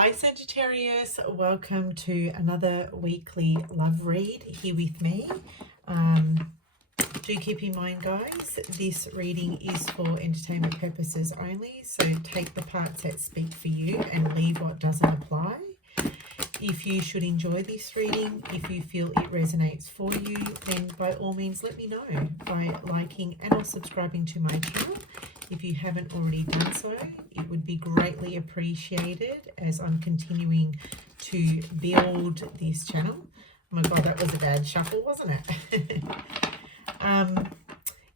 Hi Sagittarius, welcome to another weekly love read here with me. Do keep in mind guys, this reading is for entertainment purposes only, so take the parts that speak for you and leave what doesn't apply. If you should enjoy this reading, if you feel it resonates for you, then by all means let me know by liking and or subscribing to my channel. If you haven't already done so, it would be greatly appreciated as I'm continuing to build this channel. Oh my god, that was a bad shuffle, wasn't it?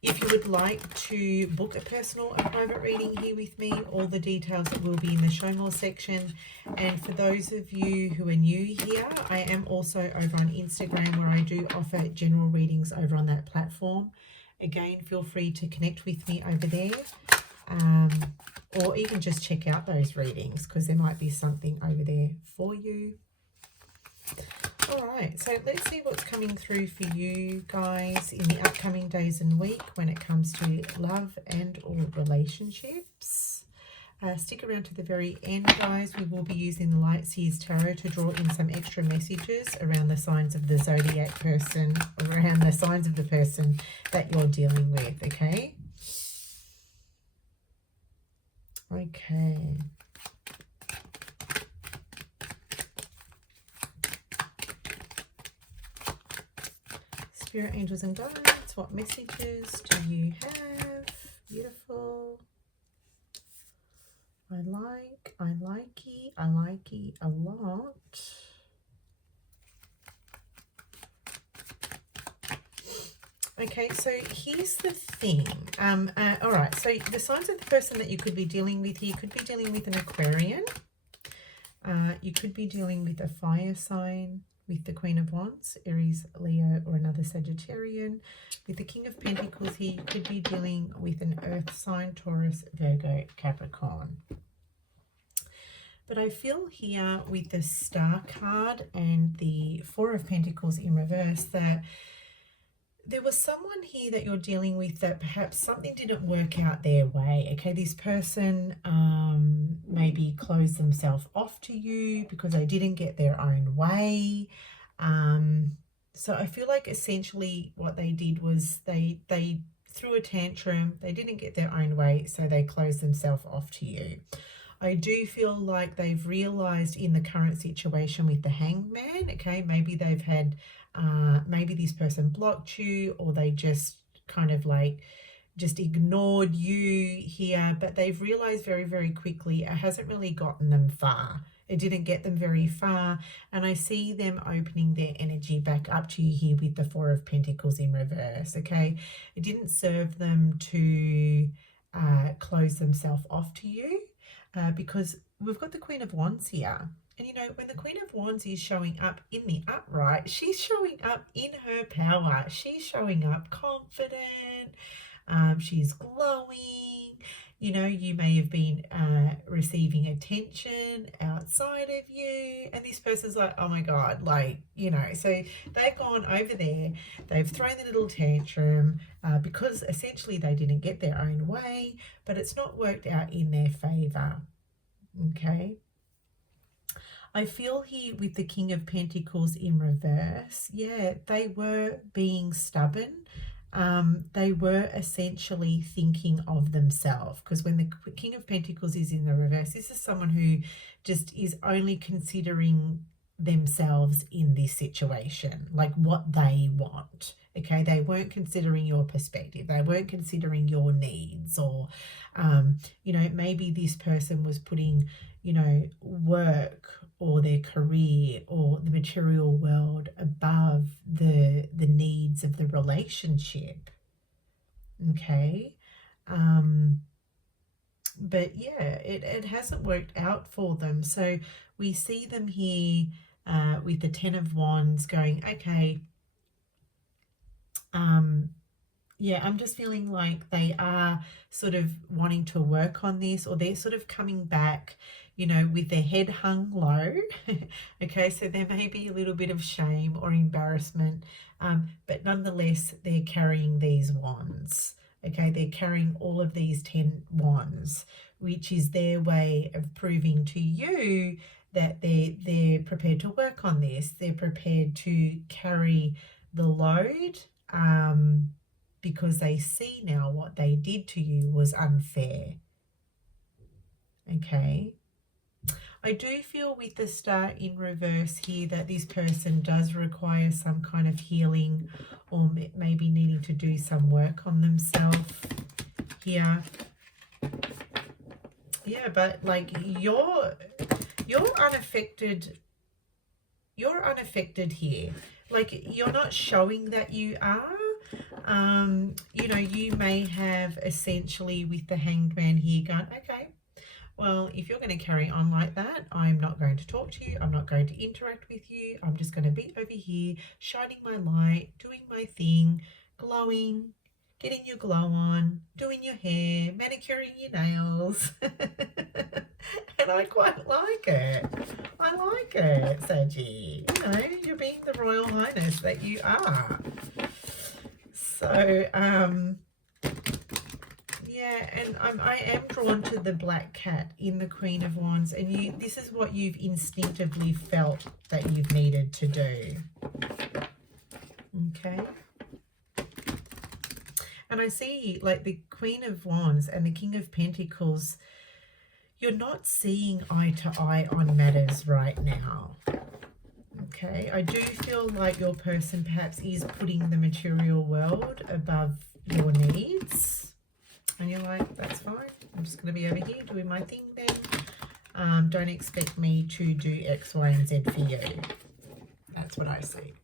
If you would like to book a personal and private reading here with me, all the details will be in the show more section. And for those of you who are new here, I am also over on Instagram where I do offer general readings over on that platform. Again, feel free to connect with me over there, or even just check out those readings because there might be something over there for you. All right, so let's see what's coming through for you guys in the upcoming days and week when it comes to love and or relationships. Stick around to the very end, guys. We will be using the Light Seers Tarot to draw in some extra messages around the signs of the zodiac person, around the signs of the person that you're dealing with, okay? Okay. Spirit, angels and guides, what messages do you have? Beautiful. I like it a lot. Okay, so here's the thing. All right, so the signs of the person that you could be dealing with here, you could be dealing with an Aquarian. You could be dealing with a fire sign with the Queen of Wands, Aries, Leo, or another Sagittarian. With the King of Pentacles here, you could be dealing with an earth sign, Taurus, Virgo, Capricorn. But I feel here with the Star card and the Four of Pentacles in reverse that there was someone here that you're dealing with that perhaps something didn't work out their way. Okay, this person maybe closed themselves off to you because they didn't get their own way. So I feel like essentially what they did was they threw a tantrum, they didn't get their own way, so they closed themselves off to you. I do feel like they've realized in the current situation with the Hangman, okay, maybe they've had, maybe this person blocked you, or they just kind of like just ignored you here, but they've realized very, very quickly it hasn't really gotten them far. It didn't get them very far, and I see them opening their energy back up to you here with the Four of Pentacles in reverse, okay? It didn't serve them to close themselves off to you. Because we've got the Queen of Wands here. And, you know, when the Queen of Wands is showing up in the upright, she's showing up in her power. She's showing up confident. She's glowing. You know, you may have been receiving attention outside of you. And this person's like, oh, my God, like, you know. So they've gone over there. They've thrown the little tantrum because essentially they didn't get their own way. But it's not worked out in their favor. Okay. I feel here with the King of Pentacles in reverse, yeah, they were being stubborn. They were essentially thinking of themselves, because when the King of Pentacles is in the reverse, this is someone who just is only considering themselves in this situation, like what they want. Okay, they weren't considering your perspective. They weren't considering your needs, or, you know, maybe this person was putting, you know, work or their career or the material world above the needs of the relationship. Okay. But yeah, it hasn't worked out for them. So we see them here with the Ten of Wands going, okay, yeah, I'm just feeling like they are sort of wanting to work on this, or they're sort of coming back, you know, with their head hung low. Okay, so there may be a little bit of shame or embarrassment, but nonetheless, they're carrying these wands. Okay, they're carrying all of these 10 wands, which is their way of proving to you that they're prepared to work on this. They're prepared to carry the load because they see now what they did to you was unfair. Okay. I do feel with the Star in reverse here that this person does require some kind of healing, or maybe needing to do some work on themselves here. Yeah, but like you're unaffected. You're unaffected here. Like you're not showing that you are. You know, you may have essentially with the Hanged Man here gone, okay, well, if you're going to carry on like that, I'm not going to talk to you. I'm not going to interact with you. I'm just going to be over here, shining my light, doing my thing, glowing, getting your glow on, doing your hair, manicuring your nails. And I quite like it. I like it, Saggy. You know, you're being the Royal Highness that you are. So, yeah, and I am drawn to the black cat in the Queen of Wands, and this is what you've instinctively felt that you've needed to do. Okay. And I see like the Queen of Wands and the King of Pentacles, you're not seeing eye to eye on matters right now. Okay, I do feel like your person perhaps is putting the material world above your needs. And you're like, that's fine. I'm just going to be over here doing my thing then. Don't expect me to do X, Y, and Z for you. That's what I see.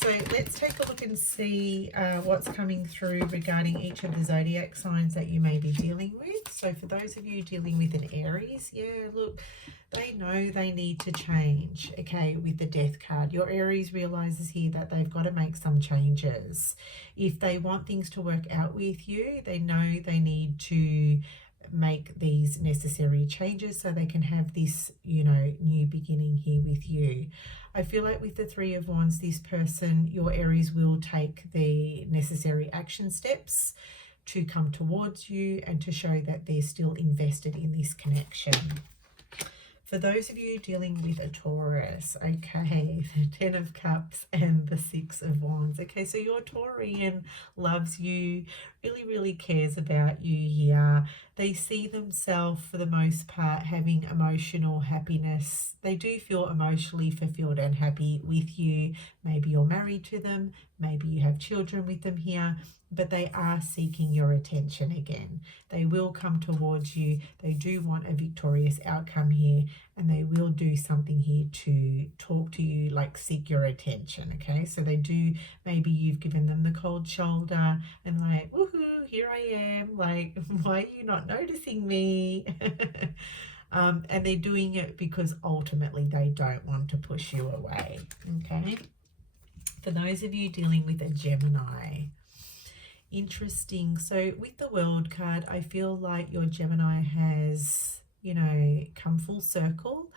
So let's take a look and see what's coming through regarding each of the zodiac signs that you may be dealing with. So for those of you dealing with an Aries, yeah, look, they know they need to change, okay, with the Death card. Your Aries realizes here that they've got to make some changes. If they want things to work out with you, they know they need to make these necessary changes so they can have this, you know, new beginning here with you. I feel like with the Three of Wands, this person, your Aries, will take the necessary action steps to come towards you and to show that they're still invested in this connection. For those of you dealing with a Taurus, okay, the Ten of Cups and the Six of Wands. Okay, so your Taurian loves you, really cares about you here. They see themselves, for the most part, having emotional happiness. They do feel emotionally fulfilled and happy with you. Maybe you're married to them. Maybe you have children with them here. But they are seeking your attention again. They will come towards you. They do want a victorious outcome here, and they will do something here to talk to you, like seek your attention, okay? So they do, maybe you've given them the cold shoulder and like, woohoo, here I am, like, why are you not noticing me? And they're doing it because ultimately they don't want to push you away, okay? For those of you dealing with a Gemini, interesting. So with the World card, I feel like your Gemini has, you know, come full circle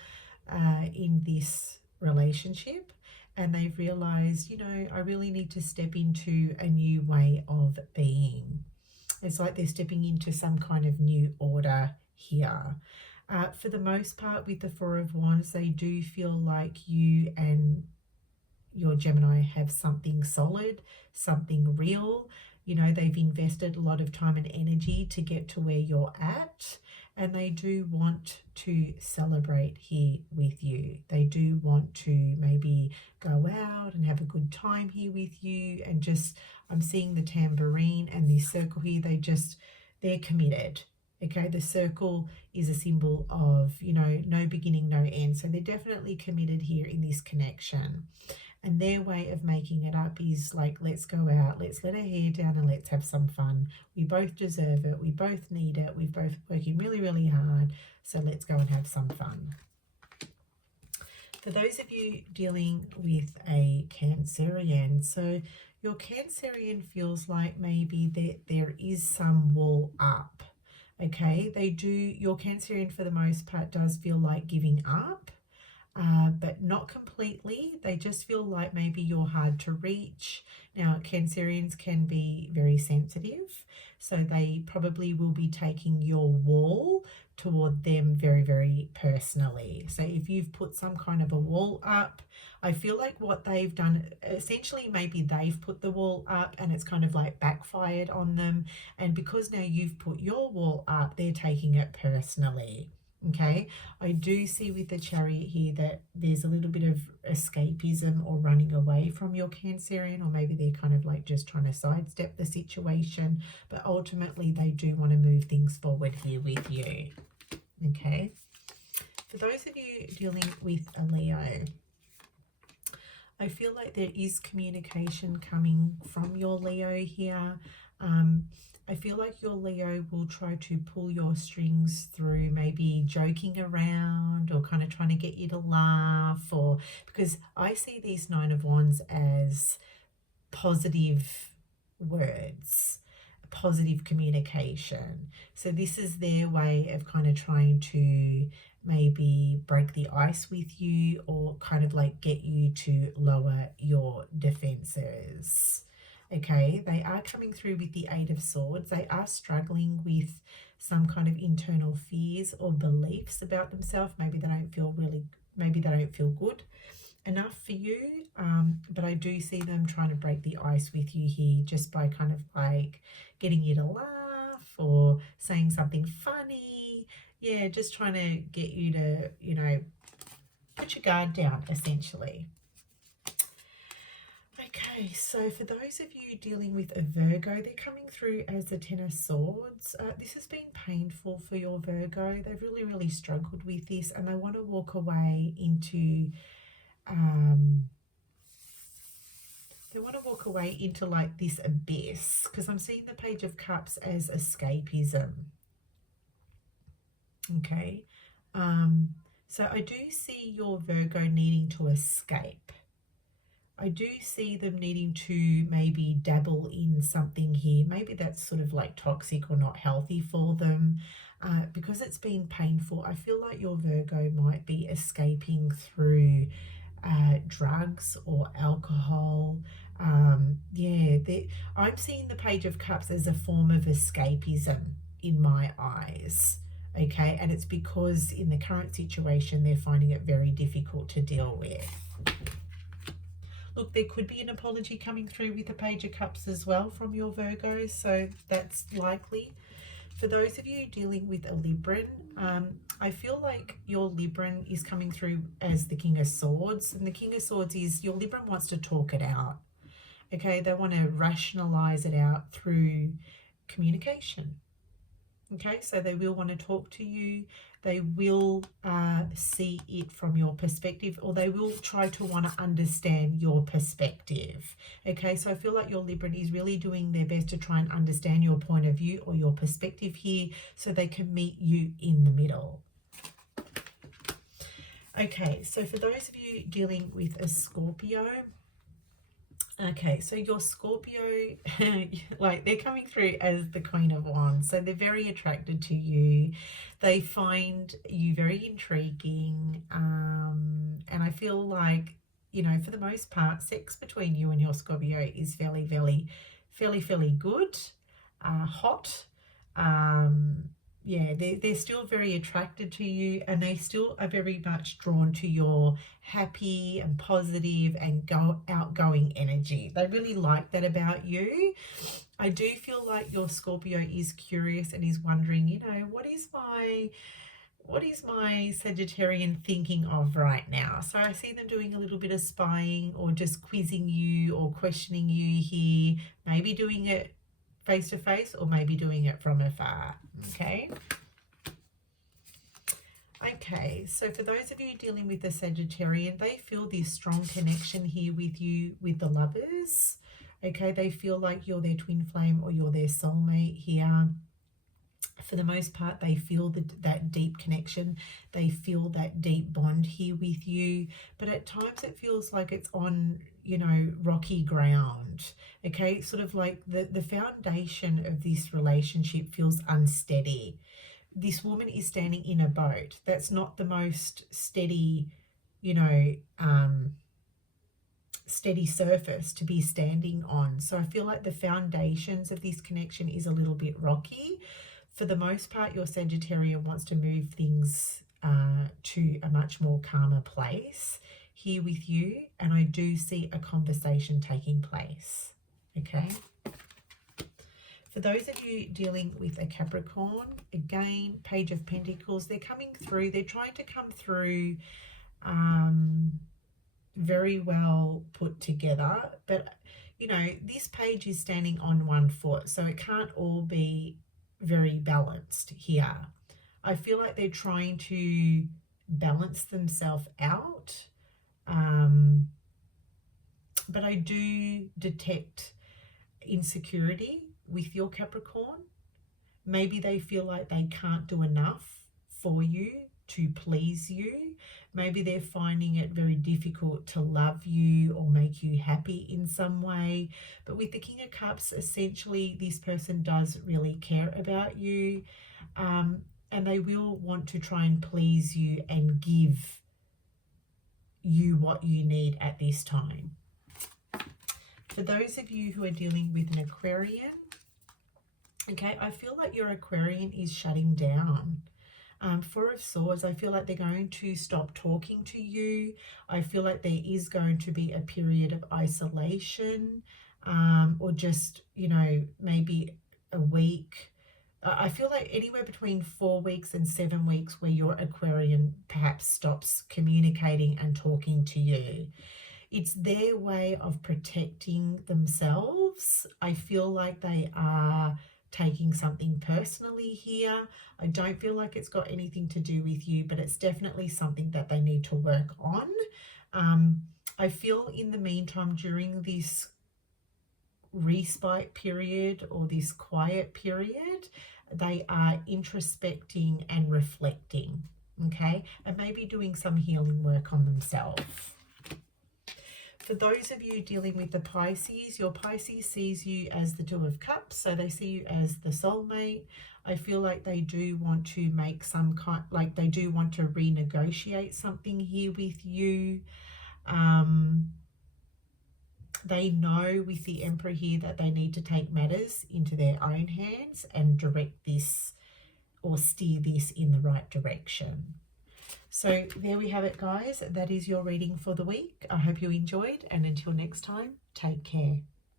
in this relationship, and they've realized, you know, I really need to step into a new way of being. It's like they're stepping into some kind of new order here. For the most part, with the Four of Wands, they do feel like you and your Gemini have something solid, something real. You know, they've invested a lot of time and energy to get to where you're at, and they do want to celebrate here with you. They do want to maybe go out and have a good time here with you, and just, I'm seeing the tambourine and this circle here, they're committed. Okay, the circle is a symbol of, you know, no beginning, no end. So they're definitely committed here in this connection. And their way of making it up is like, let's go out, let's let our hair down and let's have some fun. We both deserve it. We both need it. We're both working really hard. So let's go and have some fun. For those of you dealing with a Cancerian, so your Cancerian feels like maybe there is some wall up. Okay, your Cancerian for the most part does feel like giving up. but not completely. They just feel like maybe you're hard to reach. Now, Cancerians can be very sensitive, so they probably will be taking your wall toward them very, very personally. So if you've put some kind of a wall up, I feel like what they've done, essentially maybe they've put the wall up and it's kind of like backfired on them. And because now you've put your wall up, they're taking it personally. Okay, I do see with the Chariot here that there's a little bit of escapism or running away from your Cancerian, or maybe they're kind of like just trying to sidestep the situation, but ultimately they do want to move things forward here with you. Okay, for those of you dealing with a Leo, I feel like there is communication coming from your Leo here. I feel like your Leo will try to pull your strings through maybe joking around or kind of trying to get you to laugh, or because I see these Nine of Wands as positive words, positive communication. So this is their way of kind of trying to maybe break the ice with you or kind of like get you to lower your defenses. Okay, they are coming through with the Eight of Swords. They are struggling with some kind of internal fears or beliefs about themselves. Maybe they don't feel good enough for you, but I do see them trying to break the ice with you here just by kind of like getting you to laugh or saying something funny. Yeah, just trying to get you to, you know, put your guard down, essentially. Okay, so for those of you dealing with a Virgo, they're coming through as the Ten of Swords. This has been painful for your Virgo. They've really, really struggled with this and they want to walk away into, like this abyss, because I'm seeing the Page of Cups as escapism. Okay, so I do see your Virgo needing to escape. I do see them needing to maybe dabble in something here. Maybe that's sort of like toxic or not healthy for them. Because it's been painful, I feel like your Virgo might be escaping through drugs or alcohol. I'm seeing the Page of Cups as a form of escapism in my eyes. Okay, and it's because in the current situation, they're finding it very difficult to deal with. Look, there could be an apology coming through with the Page of Cups as well from your Virgo, so that's likely. For those of you dealing with a Libran, I feel like your Libran is coming through as the King of Swords, and the King of Swords is your Libran wants to talk it out. Okay, they want to rationalize it out through communication. Okay, so they will want to talk to you. They will see it from your perspective, or they will try to want to understand your perspective. Okay, so I feel like your Libran is really doing their best to try and understand your point of view or your perspective here so they can meet you in the middle. Okay, so for those of you dealing with a Scorpio, okay, so your Scorpio, like they're coming through as the Queen of Wands. So they're very attracted to you. They find you very intriguing. And I feel like, you know, for the most part, sex between you and your Scorpio is fairly good, hot. Yeah, they're still very attracted to you, and they still are very much drawn to your happy and positive and outgoing energy. They really like that about you. I do feel like your Scorpio is curious and is wondering, you know, what is my Sagittarian thinking of right now? So I see them doing a little bit of spying or just quizzing you or questioning you here, maybe doing it face to face or maybe doing it from afar. Okay, so for those of you dealing with the Sagittarian, they feel this strong connection here with you, with the Lovers. Okay, they feel like you're their twin flame or you're their soulmate here. For the most part, they feel that deep connection. They feel that deep bond here with you. But at times it feels like it's on, you know, rocky ground. Okay, sort of like the foundation of this relationship feels unsteady. This woman is standing in a boat. That's not the most steady you know, steady surface to be standing on. So I feel like the foundations of this connection is a little bit rocky. For the most part, your Sagittarius wants to move things to a much more calmer place here with you, and I do see a conversation taking place. Okay. For those of you dealing with a Capricorn, again, Page of Pentacles, they're coming through. They're trying to come through very well put together. But, you know, this page is standing on one foot, so it can't all be very balanced here. I feel like they're trying to balance themselves out. But I do detect insecurity with your Capricorn. Maybe they feel like they can't do enough for you to please you. Maybe they're finding it very difficult to love you or make you happy in some way. But with the King of Cups, essentially this person does really care about you, and they will want to try and please you and give you what you need at this time. For those of you who are dealing with an Aquarian, okay, I feel like your Aquarian is shutting down. Four of Swords, I feel like they're going to stop talking to you. I feel like there is going to be a period of isolation, or just, you know, maybe a week. I feel like anywhere between 4 weeks and 7 weeks where your Aquarian perhaps stops communicating and talking to you. It's their way of protecting themselves. I feel like they are taking something personally here. I don't feel like it's got anything to do with you, but it's definitely something that they need to work on. I feel in the meantime, during this respite period or this quiet period, they are introspecting and reflecting, okay, and maybe doing some healing work on themselves. For those of you dealing with the Pisces, your Pisces sees you as the Two of Cups, so they see you as the soulmate. I feel like they do want to make some kind, like they do want to renegotiate something here with you. They know with the Emperor here that they need to take matters into their own hands and direct this or steer this in the right direction. So there we have it, guys. That is your reading for the week. I hope you enjoyed, and until next time, take care.